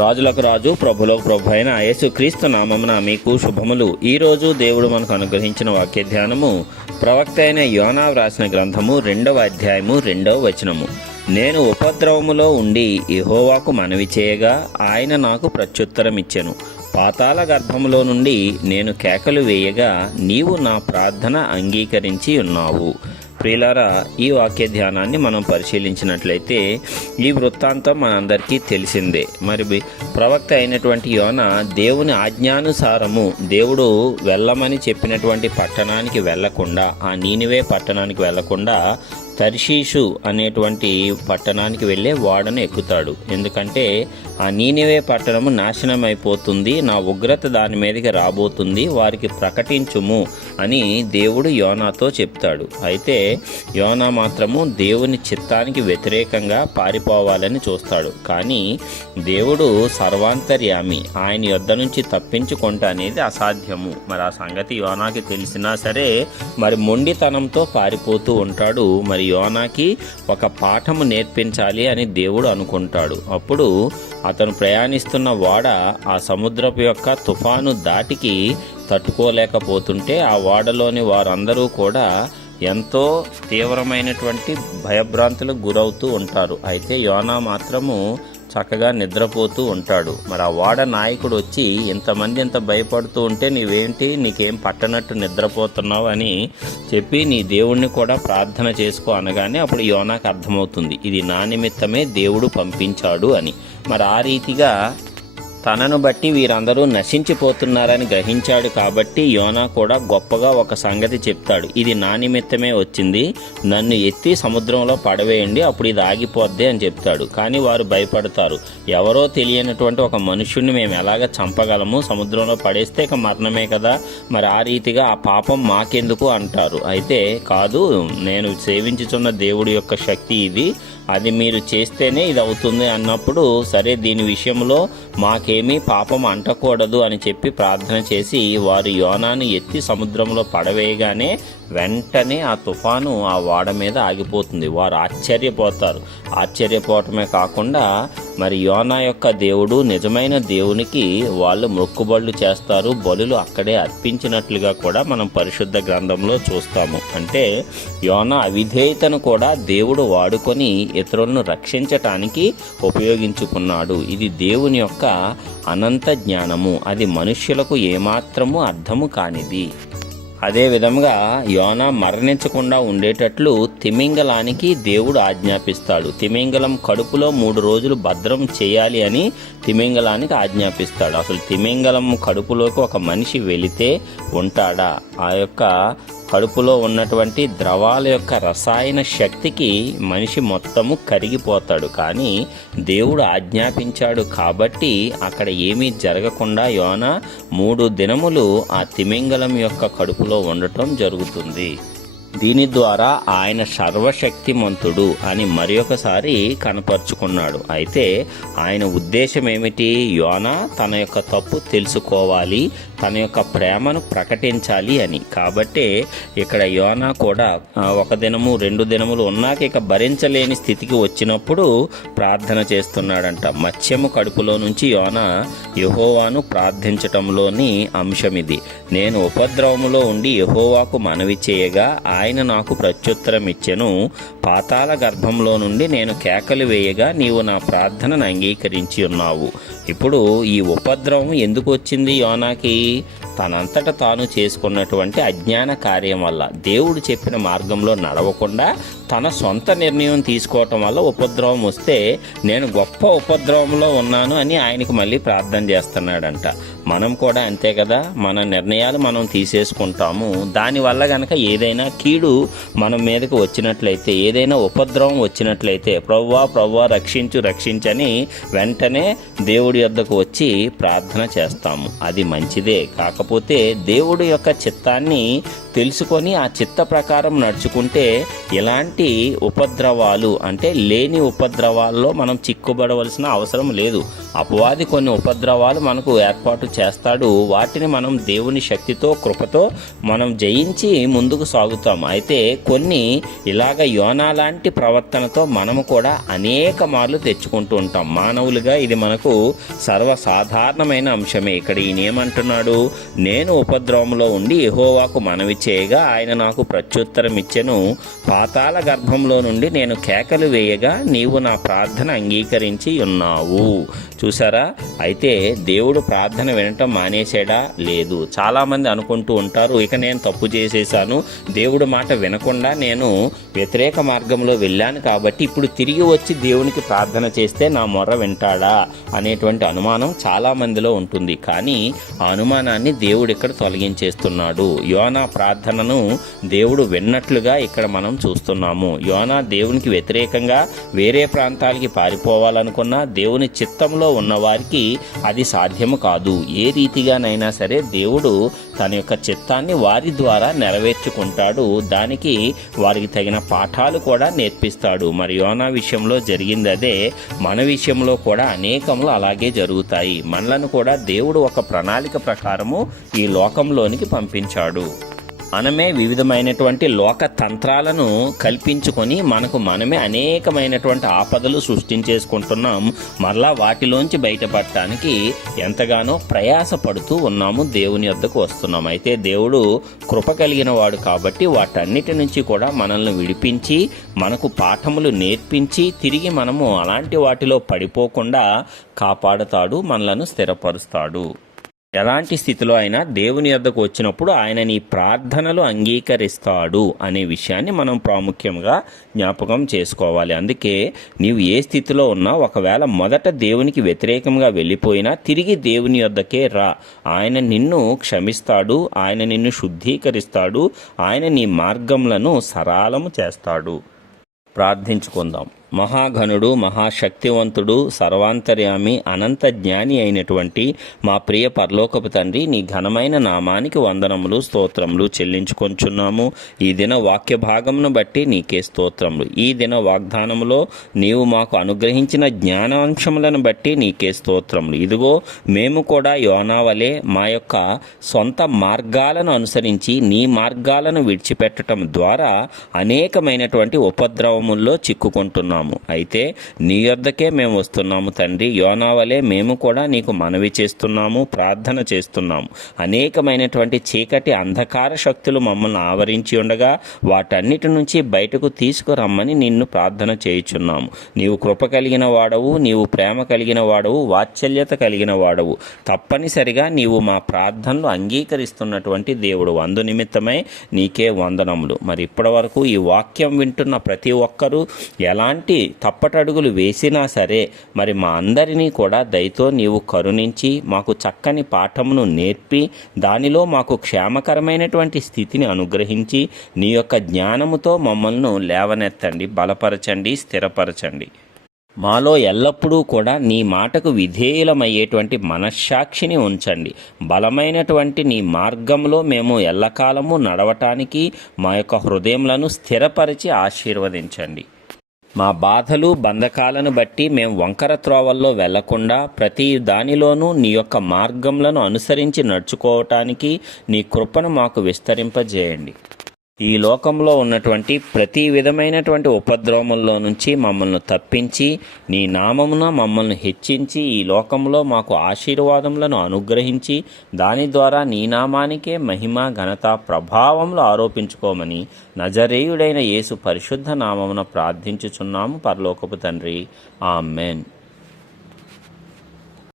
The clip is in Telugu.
రాజులకు రాజు ప్రభులకు ప్రభు అయిన యేసుక్రీస్తు నామమున మీకు శుభములు. ఈ రోజు దేవుడు మనకు అనుగ్రహించిన వాక్య ధ్యానము ప్రవక్త అయిన యోనా వ్రాసిన గ్రంథము రెండవ అధ్యాయము రెండవ వచనము. నేను ఉపద్రవములో ఉండి ఇహోవాకు మనవి చేయగా ఆయన నాకు ప్రత్యుత్తరం ఇచ్చెను పాతాళ గర్భములో నుండి నేను కేకలు వేయగా నీవు నా ప్రార్థన అంగీకరించి ఉన్నావు. ప్రియులారా ఈ వాక్య ధ్యానాన్ని మనం పరిశీలించినట్లయితే ఈ వృత్తాంతం మనందరికీ తెలిసిందే. మరి బి- ప్రవక్త అయినటువంటి యోన దేవుని ఆజ్ఞానుసారము దేవుడు వెళ్ళమని చెప్పినటువంటి పట్టణానికి వెళ్ళకుండా ఆ నీనివే పట్టణానికి వెళ్ళకుండా తర్షీషు అనేటువంటి పట్టణానికి వెళ్ళే వాడను ఎక్కుతాడు. ఎందుకంటే ఆ నీనివే పట్టణము నాశనం అయిపోతుంది నా ఉగ్రత దాని మీదకి రాబోతుంది వారికి ప్రకటించుము అని దేవుడు యోనాతో చెప్తాడు. అయితే యోనా మాత్రము దేవుని చిత్తానికి వ్యతిరేకంగా పారిపోవాలని చూస్తాడు. కానీ దేవుడు సర్వాంతర్యామి ఆయన యొద్ద నుంచి తప్పించుకుంటా అనేది అసాధ్యము. మరి ఆ సంగతి యోనాకి తెలిసినా సరే మరి మొండితనంతో పారిపోతూ ఉంటాడు. మరి యోనాకి ఒక పాఠము నేర్పించాలి అని దేవుడు అనుకుంటాడు. అప్పుడు అతను ప్రయాణిస్తున్న వాడ ఆ సముద్రపు యొక్క తుఫాను దాటికి తట్టుకోలేకపోతుంటే ఆ వాడలోని వారందరూ కూడా ఎంతో తీవ్రమైనటువంటి భయభ్రాంతులకు గురవుతూ ఉంటారు. అయితే యోనా మాత్రము చక్కగా నిద్రపోతూ ఉంటాడు. మరి ఆ వాడ నాయకుడు వచ్చి ఇంతమంది ఇంత భయపడుతూ ఉంటే నీవేంటి? నీకేం పట్టనట్టు నిద్రపోతున్నావు? అని చెప్పి నీ దేవుణ్ణి కూడా ప్రార్థన చేసుకో అనగానే అప్పుడు యోనాకు అర్థమవుతుంది. ఇది నా నిమిత్తమే దేవుడు పంపించాడు అని. మరి ఆ రీతిగా తనను బట్టి వీరందరూ నశించిపోతున్నారని గ్రహించాడు కాబట్టి యోనా కూడా గొప్పగా ఒక సంగతి చెప్తాడు. ఇది నా నిమిత్తమే వచ్చింది. నన్ను ఎత్తి సముద్రంలో పడవేయండి. అప్పుడు ఇది ఆగిపోద్ది అని చెప్తాడు. కానీ వారు భయపడతారు. ఎవరో తెలియనటువంటి ఒక మనుషుణ్ణి మేము ఎలాగ చంపగలము? సముద్రంలో పడేస్తే ఇక మరణమే కదా? మరి ఆ రీతిగా ఆ పాపం మాకెందుకు అంటారు? అయితే కాదు నేను సేవించుచున్న దేవుడి యొక్క శక్తి ఇది. అది మీరు చేస్తేనే ఇది అవుతుంది అన్నప్పుడు సరే దీని విషయంలో మాకేమీ పాపం అంటకూడదు అని చెప్పి ప్రార్థన చేసి వారు యోనాను ఎత్తి సముద్రంలో పడవేయగానే వెంటనే ఆ తుఫాను ఆ వాడ మీద ఆగిపోతుంది. వారు ఆశ్చర్యపోతారు. ఆశ్చర్యపోవటమే కాకుండా మరి యోనా యొక్క దేవుడు నిజమైన దేవునికి వాళ్ళు మొక్కుబళ్ళు చేస్తారు. బలులు అక్కడే అర్పించినట్లుగా కూడా మనం పరిశుద్ధ గ్రంథంలో చూస్తాము. అంటే యోనా అవిధేయతను కూడా దేవుడు వాడుకొని ఇతరులను రక్షించటానికి ఉపయోగించుకున్నాడు. ఇది దేవుని యొక్క అనంత జ్ఞానము. అది మనుష్యులకు ఏమాత్రము అర్థము కానిది. అదే విధంగా యోన మరణించకుండా ఉండేటట్లు తిమింగలానికి దేవుడు ఆజ్ఞాపిస్తాడు. తిమింగలం కడుపులో మూడు రోజులు భద్రం చేయాలి అని తిమింగలానికి ఆజ్ఞాపిస్తాడు. అసలు తిమింగలం కడుపులోకి ఒక మనిషి వెళితే ఉంటాడా? ఆ యొక్క కడుపులో ఉన్నటువంటి ద్రవాల యొక్క రసాయన శక్తికి మనిషి మొత్తము కరిగిపోతాడు. కానీ దేవుడు ఆజ్ఞాపించాడు కాబట్టి అక్కడ ఏమీ జరగకుండా యోన మూడు దినములు ఆ తిమింగలం యొక్క కడుపులో ఉండటం జరుగుతుంది. దీని ద్వారా ఆయన సర్వశక్తిమంతుడు అని మరొకసారి కనపరుచుకున్నాడు. అయితే ఆయన ఉద్దేశం ఏమిటి? యోన తన యొక్క తప్పు తెలుసుకోవాలి. తన యొక్క ప్రేమను ప్రకటించాలి అని. కాబట్టే ఇక్కడ యోనా కూడా ఒక దినము రెండు దినములు ఉన్నాక ఇక భరించలేని స్థితికి వచ్చినప్పుడు ప్రార్థన చేస్తున్నాడంట. మత్స్యము కడుపులో నుంచి యోనా యహోవాను ప్రార్థించటంలోని అంశం ఇది. నేను ఉపద్రవములో ఉండి యహోవాకు మనవి చేయగా ఆయన నాకు ప్రత్యుత్తరం ఇచ్చెను పాతాళ గర్భంలో నుండి నేను కేకలు వేయగా నీవు నా ప్రార్థనను అంగీకరించి ఉన్నావు. ఇప్పుడు ఈ ఉపద్రవం ఎందుకు వచ్చింది యోనాకి? తనంతట తాను చేసుకున్నటువంటి అజ్ఞాన కార్యం వల్ల దేవుడు చెప్పిన మార్గంలో నడవకుండా తన సొంత నిర్ణయం తీసుకోవటం వల్ల ఉపద్రవం వస్తే నేను గొప్ప ఉపద్రవంలో ఉన్నాను అని ఆయనకి మళ్ళీ ప్రార్థన చేస్తున్నాడంట. మనం కూడా అంతే కదా? మన నిర్ణయాలు మనం తీసేసుకుంటాము. దానివల్ల గనక ఏదైనా కీడు మన మీదకి వచ్చినట్లయితే ఏదైనా ఉపద్రవం వచ్చినట్లయితే ప్రవ్వా ప్రవ్వా రక్షించు రక్షించని వెంటనే దేవుడి యొద్దకు వచ్చి ప్రార్థన చేస్తాము. అది మంచిదే. కాకపోతే దేవుడి యొక్క చిత్తాన్ని తెలుసుకొని ఆ చిత్త ప్రకారం నడుచుకుంటే ఎలాంటి ఉపద్రవాలు అంటే లేని ఉపద్రవాల్లో మనం చిక్కుబడవలసిన అవసరం లేదు. అపవాది కొన్ని ఉపద్రవాలు మనకు ఏర్పాటు చేస్తాడు. వాటిని మనం దేవుని శక్తితో కృపతో మనం జయించి ముందుకు సాగుతాం. అయితే కొన్ని ఇలాగ యోనా లాంటి ప్రవర్తనతో మనము కూడా అనేక మార్లు తెచ్చుకుంటూ ఉంటాం. మానవులుగా ఇది మనకు సర్వసాధారణమైన అంశమే. ఇక్కడ ఈయన ఏమంటున్నాడు? నేను ఉపద్రవంలో ఉండి ఎహోవాకు మనవి చేయగా ఆయన నాకు ప్రత్యుత్తరం ఇచ్చెను. పాతాల గర్భంలో నుండి నేను కేకలు వేయగా నీవు నా ప్రార్థన అంగీకరించి ఉన్నావు. చూసారా అయితే దేవుడు ప్రార్థన వినటం మానేసాడా లేదు. చాలామంది అనుకుంటూ ఉంటారు ఇక నేను తప్పు చేసేసాను. దేవుడు మాట వినకుండా నేను వ్యతిరేక మార్గంలో వెళ్ళాను కాబట్టి ఇప్పుడు తిరిగి వచ్చి దేవునికి ప్రార్థన చేస్తే నా మొర్ర వింటాడా? అనేటువంటి అనుమానం చాలా మందిలో ఉంటుంది. కానీ ఆ అనుమానాన్ని దేవుడు ఇక్కడ తొలగించేస్తున్నాడు. యోనా ప్రార్థనను దేవుడు విన్నట్లుగా ఇక్కడ మనం చూస్తున్నాము. యోనా దేవునికి వ్యతిరేకంగా వేరే ప్రాంతాలకి పారిపోవాలనుకున్నా దేవుని చిత్తంలో ఉన్నవారికి అది సాధ్యము కాదు. ఏ రీతిగానైనా సరే దేవుడు తన యొక్క చిత్తాన్ని వారి ద్వారా నెరవేర్చుకుంటాడు. దానికి వారికి తగిన పాఠాలు కూడా నేర్పిస్తాడు. మరి యోనా విషయంలో జరిగింది అదే. మన విషయంలో కూడా అనేకములు అలాగే జరుగుతాయి. మనలను కూడా దేవుడు ఒక ప్రణాళిక ప్రకారము ఈ లోకంలోనికి పంపించాడు. మనమే వివిధమైనటువంటి లోక తంత్రాలను కల్పించుకొని మనకు మనమే అనేకమైనటువంటి ఆపదలు సృష్టించేసుకుంటున్నాం. మరలా వాటిలోంచి బయటపడటానికి ఎంతగానో ప్రయాసపడుతూ ఉన్నాము దేవుని వద్దకు వస్తున్నాం. అయితే దేవుడు కృప కలిగిన వాడు కాబట్టి వాటన్నిటి నుంచి కూడా మనల్ని విడిపించి మనకు పాఠములు నేర్పించి తిరిగి మనము అలాంటి వాటిలో పడిపోకుండా కాపాడుతాడు మనలను స్థిరపరుస్తాడు. ఎలాంటి స్థితిలో అయినా దేవుని వద్దకు వచ్చినప్పుడు ఆయన నీ ప్రార్థనలు అంగీకరిస్తాడు అనే విషయాన్ని మనం ప్రాముఖ్యంగా జ్ఞాపకం చేసుకోవాలి. అందుకే నీవు ఏ స్థితిలో ఉన్నా ఒకవేళ మొదట దేవునికి వ్యతిరేకంగా వెళ్ళిపోయినా తిరిగి దేవుని వద్దకే రా. ఆయన నిన్ను క్షమిస్తాడు ఆయన నిన్ను శుద్ధీకరిస్తాడు ఆయన నీ మార్గములను సరళము చేస్తాడు. ప్రార్థించుకుందాం. మహాఘనుడు మహాశక్తివంతుడు సర్వాంతర్యామి అనంత జ్ఞాని అయినటువంటి మా ప్రియ పరలోకపు తండ్రి నీ ఘనమైన నామానికి వందనములు స్తోత్రములు చెల్లించుకొంచున్నాము. ఈ దిన వాక్య భాగమును బట్టి నీకే స్తోత్రములు. ఈ దిన వాగ్దానములో నీవు మాకు అనుగ్రహించిన జ్ఞానాంశములను బట్టి నీకే స్తోత్రములు. ఇదిగో మేము కూడా యోనావలే మా యొక్క సొంత మార్గాలను అనుసరించి నీ మార్గాలను విడిచిపెట్టడం ద్వారా అనేకమైనటువంటి ఉపద్రవముల్లో చిక్కుకుంటున్నాము. అయితే నీ యొద్దకే మేము వస్తున్నాము తండ్రి. యోనావలే మేము కూడా నీకు మనవి చేస్తున్నాము ప్రార్థన చేస్తున్నాము. అనేకమైనటువంటి చీకటి అంధకార శక్తులు మమ్మల్ని ఆవరించి ఉండగా వాటన్నిటి నుంచి బయటకు తీసుకురమ్మని నిన్ను ప్రార్థన చేయుచున్నాము. నీవు కృప కలిగిన వాడవు నీవు ప్రేమ కలిగిన వాడవు వాత్సల్యత కలిగిన వాడవు. తప్పనిసరిగా నీవు మా ప్రార్థనలు అంగీకరిస్తున్నటువంటి దేవుడు. వందు నిమిత్తమై నీకే వందనములు. మరి ఇప్పటి వరకు ఈ వాక్యం వింటున్న ప్రతి ఒక్కరూ ఎలాంటి తప్పటడుగులు వేసినా సరే మరి మా అందరినీ కూడా దయతో నీవు కరుణించి మాకు చక్కని పాఠమును నేర్పి దానిలో మాకు క్షేమకరమైనటువంటి స్థితిని అనుగ్రహించి నీ యొక్క జ్ఞానముతో మమ్మల్ని లేవనెత్తండి బలపరచండి స్థిరపరచండి. మాలో ఎల్లప్పుడూ కూడా నీ మాటకు విధేయులమయ్యేటువంటి మనశ్శాక్షిని ఉంచండి. బలమైనటువంటి నీ మార్గంలో మేము ఎల్లకాలము నడవటానికి మా యొక్క హృదయములను స్థిరపరిచి ఆశీర్వదించండి. మా బాధలు బంధకాలను బట్టి మేము వంకర త్రోవల్లో వెళ్ళకుండా ప్రతి దానిలోనూ నీ యొక్క మార్గములను అనుసరించి నడుచుకోవటానికి నీ కృపను మాకు విస్తరింపజేయండి. ఈ లోకంలో ఉన్నటువంటి ప్రతి విధమైనటువంటి ఉపద్రవముల్లో నుంచి మమ్మల్ని తప్పించి నీ నామమున మమ్మల్ని హెచ్చించి ఈ లోకంలో మాకు ఆశీర్వాదములను అనుగ్రహించి దాని ద్వారా నీ నామానికే మహిమ ఘనత ప్రభావములు ఆరోపించుకోమని నజరేయుడైన యేసు పరిశుద్ధ నామమున ప్రార్థించుచున్నాము. పరలోకపు తండ్రి. ఆమెన్.